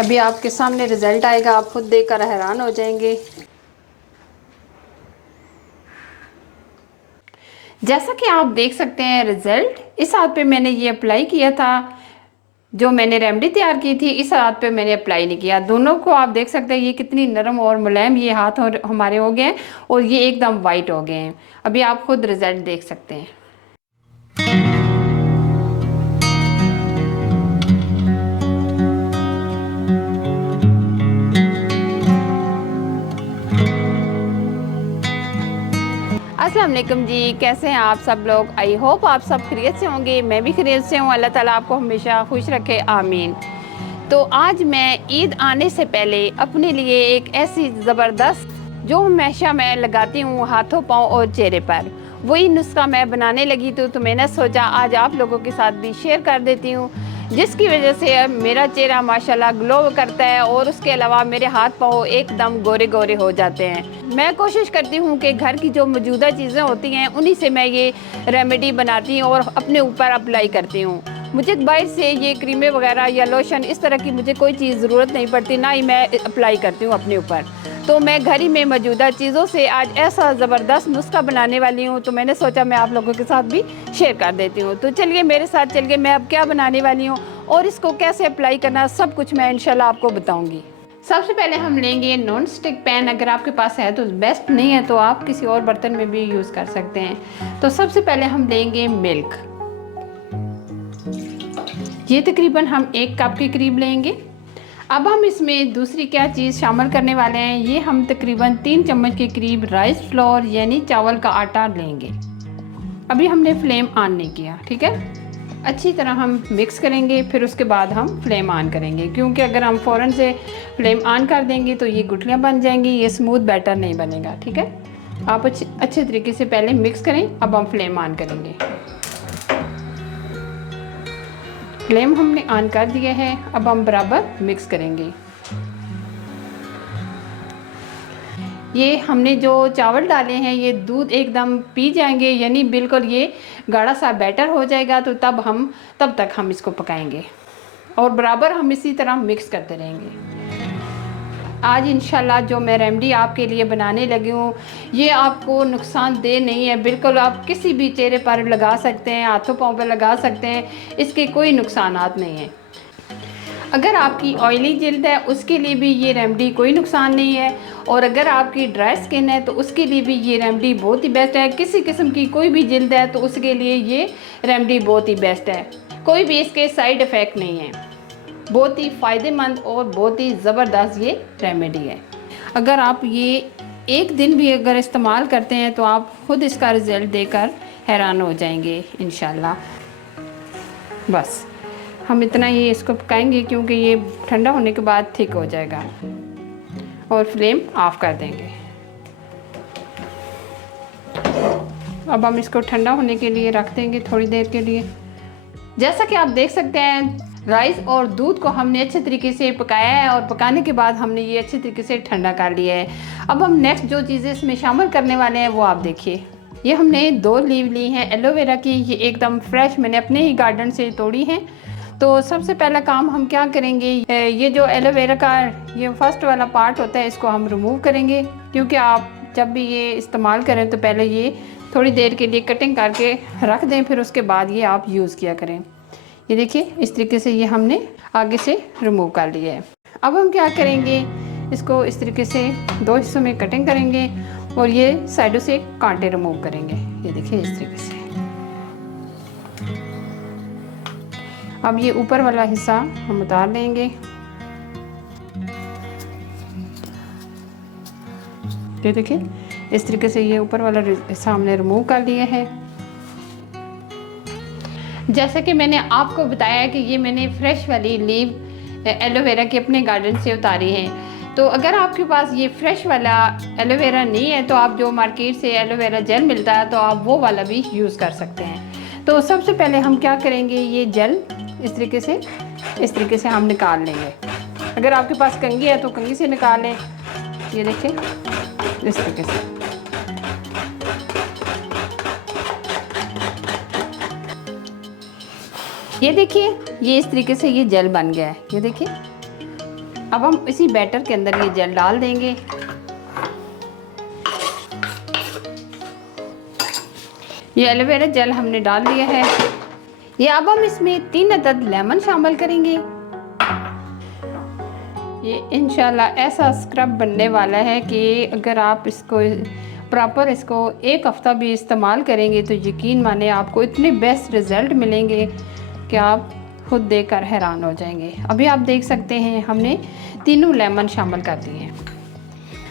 अभी आपके सामने रिजल्ट आएगा, आप खुद देखकर हैरान हो जाएंगे। जैसा कि आप देख सकते हैं रिजल्ट, इस हाथ पे मैंने ये अप्लाई किया था, जो मैंने रेमेडी तैयार की थी इस हाथ पे मैंने अप्लाई नहीं किया। दोनों को आप देख सकते हैं ये कितनी नरम और मुलायम ये हाथ और हमारे हो गए हैं और ये एकदम वाइट हो गए हैं। अभी आप खुद रिजल्ट देख सकते हैं। अस्सलाम वालेकुम जी, कैसे हैं आप सब लोग। आई होप आप सब खैरियत से होंगे। मैं भी खैरियत से हूँ। अल्लाह ताला आपको हमेशा खुश रखे, आमीन। तो आज मैं ईद आने से पहले अपने लिए एक ऐसी ज़बरदस्त जो हमेशा मैं लगाती हूँ हाथों पाँव और चेहरे पर, वही नुस्खा मैं बनाने लगी। तो मैंने सोचा आज आप लोगों के साथ भी शेयर कर देती हूँ, जिसकी वजह से मेरा चेहरा माशाल्लाह ग्लो करता है और उसके अलावा मेरे हाथ पाँव एकदम गोरे गोरे हो जाते हैं। मैं कोशिश करती हूँ कि घर की जो मौजूदा चीज़ें होती हैं उन्हीं से मैं ये रेमेडी बनाती हूँ और अपने ऊपर अप्लाई करती हूँ। मुझे बाहर से ये क्रीमें वगैरह या लोशन इस तरह की मुझे कोई चीज़ ज़रूरत नहीं पड़ती, ना ही मैं अप्लाई करती हूँ अपने ऊपर। तो मैं घर ही में मौजूदा चीज़ों से आज ऐसा ज़बरदस्त नुस्खा बनाने वाली हूँ, तो मैंने सोचा मैं आप लोगों के साथ भी शेयर कर देती हूँ। तो चलिए मेरे साथ चलिए, मैं अब क्या बनाने वाली हूँ और इसको कैसे अप्लाई करना सब कुछ मैं इंशाल्लाह आपको बताऊँगी। सबसे पहले हम लेंगे नॉन स्टिक पैन। अगर आपके पास है तो बेस्ट, नहीं है तो आप किसी और बर्तन में भी यूज़ कर सकते हैं। तो सबसे पहले हम लेंगे मिल्क। ये तकरीबन हम 1 कप के करीब लेंगे। अब हम इसमें दूसरी क्या चीज़ शामिल करने वाले हैं, ये हम तकरीबन 3 चम्मच के करीब राइस फ्लोर यानी चावल का आटा लेंगे। अभी हमने फ्लेम ऑन नहीं किया, ठीक है। अच्छी तरह हम मिक्स करेंगे, फिर उसके बाद हम फ्लेम ऑन करेंगे, क्योंकि अगर हम फ़ौरन से फ्लेम ऑन कर देंगे तो ये गुठलियाँ बन जाएंगी, ये स्मूथ बैटर नहीं बनेगा, ठीक है। आप अच्छे तरीके से पहले मिक्स करें। अब हम फ्लेम ऑन करेंगे। फ्लेम हमने ऑन कर दिया है। अब हम बराबर मिक्स करेंगे। ये हमने जो चावल डाले हैं ये दूध एकदम पी जाएंगे, यानी बिल्कुल ये गाढ़ा सा बैटर हो जाएगा। तो तब तक हम इसको पकाएंगे और बराबर हम इसी तरह मिक्स करते रहेंगे। आज इंशाल्लाह जो मैं रेमेडी आपके लिए बनाने लगी हूँ ये आपको नुकसानदेह नहीं है, बिल्कुल आप किसी भी चेहरे पर लगा सकते हैं, हाथों पाँव पर लगा सकते हैं, इसके कोई नुकसानात नहीं हैं। अगर आपकी ऑयली जिल्द है उसके लिए भी ये रेमेडी कोई नुकसान नहीं है, और अगर आपकी ड्राई स्किन है तो उसके लिए भी ये रेमेडी बहुत ही बेस्ट है। किसी किस्म की कोई भी जिल्द है तो उसके लिए ये रेमेडी बहुत ही बेस्ट है। कोई भी इसके साइड इफ़ेक्ट नहीं है, बहुत ही फ़ायदेमंद और बहुत ही ज़बरदस्त ये रेमेडी है। अगर आप ये एक दिन भी अगर इस्तेमाल करते हैं तो आप ख़ुद इसका रिज़ल्ट देकर हैरान हो जाएंगे इंशाल्लाह। बस हम इतना ही इसको पकाएंगे, क्योंकि ये ठंडा होने के बाद थिक हो जाएगा, और फ्लेम ऑफ कर देंगे। अब हम इसको ठंडा होने के लिए रख देंगे थोड़ी देर के लिए। जैसा कि आप देख सकते हैं राइस और दूध को हमने अच्छे तरीके से पकाया है, और पकाने के बाद हमने ये अच्छे तरीके से ठंडा कर लिया है। अब हम नेक्स्ट जो चीज़ें इसमें शामिल करने वाले हैं वो आप देखिए। ये हमने 2 लीव ली हैं एलोवेरा की, ये एकदम फ्रेश मैंने अपने ही गार्डन से तोड़ी हैं। तो सबसे पहला काम हम क्या करेंगे, ये जो एलोवेरा का ये फर्स्ट वाला पार्ट होता है इसको हम रिमूव करेंगे, क्योंकि आप जब भी ये इस्तेमाल करें तो पहले ये थोड़ी देर के लिए कटिंग करके रख दें, फिर उसके बाद ये आप यूज़ किया करें। ये देखिए इस तरीके से ये हमने आगे से रिमूव कर लिया है। अब हम क्या करेंगे, इसको इस तरीके से 2 हिस्सों में कटिंग करेंगे और ये साइडों से कांटे रिमूव करेंगे। ये देखिए इस तरीके से। अब ये ऊपर वाला हिस्सा हम उतार लेंगे। ये देखिए इस तरीके से ये ऊपर वाला हिस्सा हमने रिमूव कर लिया है। जैसा कि मैंने आपको बताया कि ये मैंने फ्रेश वाली लीव एलोवेरा की अपने गार्डन से उतारी है। तो अगर आपके पास ये फ्रेश वाला एलोवेरा नहीं है तो आप जो मार्केट से एलोवेरा जेल मिलता है तो आप वो वाला भी यूज़ कर सकते हैं। तो सबसे पहले हम क्या करेंगे, ये जेल इस तरीके से हम निकाल लेंगे। अगर आपके पास कंघी है तो कंघी से निकाल लें। ये देखिए इस तरीके से। ये देखिए ये इस तरीके से ये जेल बन गया है। ये देखिए अब हम इसी बैटर के अंदर ये जेल डाल देंगे। ये एलोवेरा जेल हमने डाल दिया है। ये अब हम इसमें 3 अदद लेमन शामिल करेंगे। ये इंशाल्लाह ऐसा स्क्रब बनने वाला है कि अगर आप इसको प्रॉपर इसको 1 हफ़्ता भी इस्तेमाल करेंगे तो यकीन माने आपको इतने बेस्ट रिज़ल्ट मिलेंगे कि आप खुद देखकर हैरान हो जाएंगे। अभी आप देख सकते हैं हमने तीनों लेमन शामिल कर दिए हैं।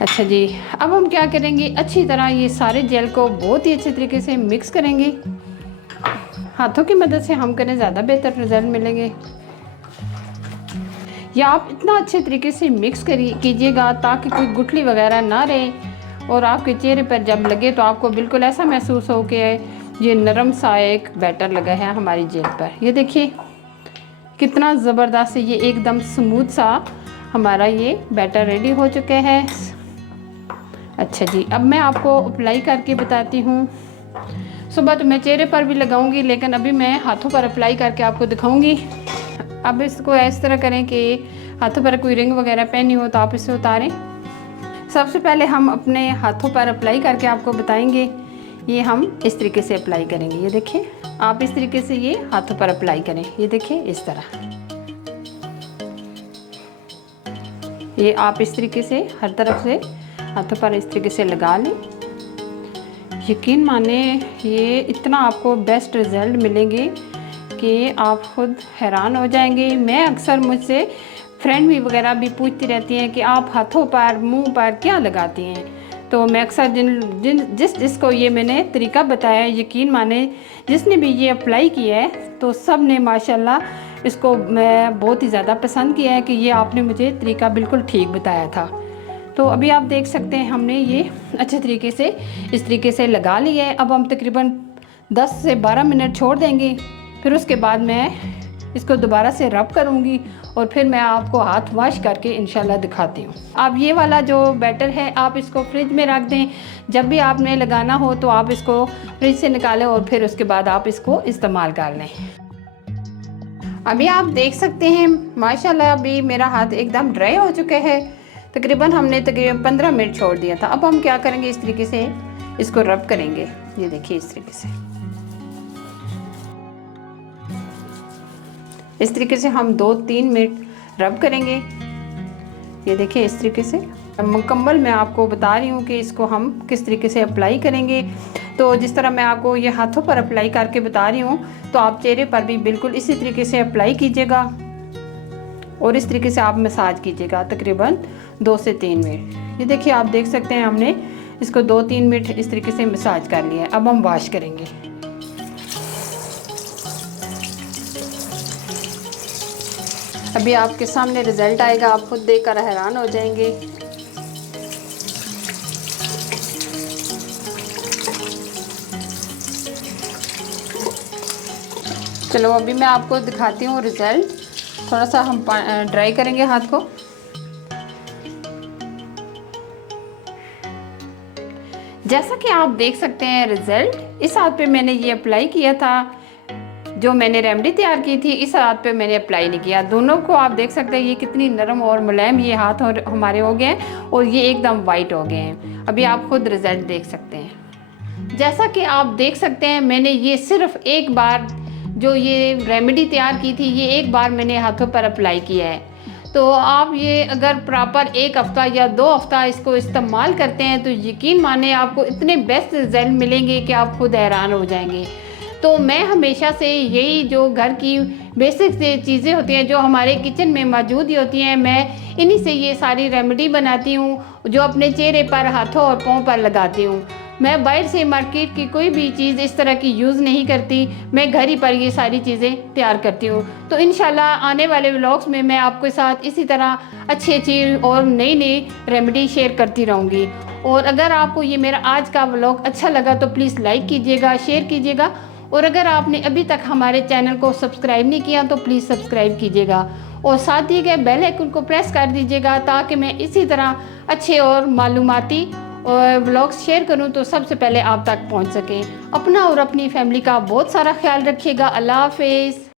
अच्छा जी, अब हम क्या करेंगे, अच्छी तरह ये सारे जेल को बहुत ही अच्छे तरीके से मिक्स करेंगे। हाथों की मदद से हम करें ज़्यादा बेहतर रिज़ल्ट मिलेंगे। या आप इतना अच्छे तरीके से मिक्स कीजिएगा ताकि कोई गुठली वगैरह ना रहे और आपके चेहरे पर जब लगे तो आपको बिल्कुल ऐसा महसूस हो कि ये नरम सा एक बैटर लगा है हमारी जेल पर। ये देखिए कितना ज़बरदस्त, ये एकदम स्मूथ सा हमारा ये बैटर रेडी हो चुका है। अच्छा जी, अब मैं आपको अप्लाई करके बताती हूँ। सुबह तो मैं चेहरे पर भी लगाऊंगी, लेकिन अभी मैं हाथों पर अप्लाई करके आपको दिखाऊंगी। अब इसको इस तरह करें कि हाथों पर कोई रिंग वगैरह पहनी हो तो आप इसे उतारें। सबसे पहले हम अपने हाथों पर अप्लाई करके आपको बताएंगे। ये हम इस तरीके से अप्लाई करेंगे। ये देखिए आप इस तरीके से ये हाथों पर अप्लाई करें। ये देखिए इस तरह, ये आप इस तरीके से हर तरफ से हाथों पर इस तरीके से लगा लें। यकीन माने ये इतना आपको बेस्ट रिज़ल्ट मिलेंगे कि आप खुद हैरान हो जाएंगे। मैं अक्सर मुझसे फ्रेंड भी वगैरह भी पूछती रहती हैं कि आप हाथों पर मुंह पर क्या लगाती हैं, तो मैं अक्सर जिसको ये मैंने तरीका बताया, यकीन माने जिसने भी ये अप्लाई किया है तो सब ने माशाल्लाह इसको मैं बहुत ही ज़्यादा पसंद किया है कि ये आपने मुझे तरीका बिल्कुल ठीक बताया था। तो अभी आप देख सकते हैं हमने ये अच्छे तरीके से इस तरीके से लगा लिया है। अब हम तकरीबन 10 से 12 मिनट छोड़ देंगे, फिर उसके बाद मैं इसको दोबारा से रब करूँगी और फिर मैं आपको हाथ वॉश करके इंशाल्लाह दिखाती हूँ। अब ये वाला जो बैटर है आप इसको फ्रिज में रख दें। जब भी आपने लगाना हो तो आप इसको फ्रिज से निकालें और फिर उसके बाद आप इसको इस्तेमाल कर लें। अभी आप देख सकते हैं माशाल्लाह अभी मेरा हाथ एकदम ड्राई हो चुका है। हमने तकरीबन 15 मिनट छोड़ दिया था। अब हम क्या करेंगे, इस तरीके से इसको रब करेंगे। ये देखिए इस तरीके से हम 2-3 मिनट रब करेंगे। ये देखिए इस तरीके से मुकम्मल मैं आपको बता रही हूँ कि इसको हम किस तरीके से अप्लाई करेंगे। तो जिस तरह मैं आपको ये हाथों पर अप्लाई करके बता रही हूँ तो आप चेहरे पर भी बिल्कुल इसी तरीके से अप्लाई कीजिएगा और इस तरीके से आप मसाज कीजिएगा तकरीबन 2 से 3 मिनट। ये देखिए आप देख सकते हैं हमने इसको 2-3 मिनट इस तरीके से मसाज कर लिया है। अब हम वॉश करेंगे। अभी आपके सामने रिज़ल्ट आएगा, आप खुद देखकर हैरान हो जाएंगे। चलो अभी मैं आपको दिखाती हूँ रिज़ल्ट। थोड़ा सा हम ड्राई करेंगे हाथ को। जैसा कि आप देख सकते हैं रिज़ल्ट, इस हाथ पे मैंने ये अप्लाई किया था, जो मैंने रेमेडी तैयार की थी इस हाथ पे मैंने अप्लाई नहीं किया। दोनों को आप देख सकते हैं ये कितनी नरम और मुलायम ये हाथ और हमारे हो गए हैं और ये एकदम वाइट हो गए हैं। अभी आप खुद रिज़ल्ट देख सकते हैं। जैसा कि आप देख सकते हैं मैंने ये सिर्फ एक बार जो ये रेमेडी तैयार की थी ये एक बार मैंने हाथों पर अप्लाई किया है। तो आप ये अगर प्रॉपर 1 हफ़्ता या 2 हफ़्ता इसको इस्तेमाल करते हैं तो यकीन माने आपको इतने बेस्ट रिज़ल्ट मिलेंगे कि आप खुद हैरान हो जाएंगे। तो मैं हमेशा से यही जो घर की बेसिक से चीज़ें होती हैं जो हमारे किचन में मौजूद ही होती हैं, मैं इन्हीं से ये सारी रेमेडी बनाती हूँ जो अपने चेहरे पर, हाथों और पाँव पर लगाती हूँ। मैं बाहर से मार्केट की कोई भी चीज़ इस तरह की यूज़ नहीं करती, मैं घर ही पर ये सारी चीज़ें तैयार करती हूँ। तो इंशाल्लाह आने वाले व्लॉग्स में मैं आपके साथ इसी तरह अच्छी और नई रेमेडी शेयर करती रहूँगी। और अगर आपको ये मेरा आज का व्लॉग अच्छा लगा तो प्लीज़ लाइक कीजिएगा, शेयर कीजिएगा और अगर आपने अभी तक हमारे चैनल को सब्सक्राइब नहीं किया तो प्लीज़ सब्सक्राइब कीजिएगा और साथ ही के बेल आइकन को प्रेस कर दीजिएगा ताकि मैं इसी तरह अच्छे और मालूमाती और व्लॉग्स शेयर करूं तो सबसे पहले आप तक पहुंच सकें। अपना और अपनी फैमिली का बहुत सारा ख्याल रखिएगा। अल्लाह हाफिज़।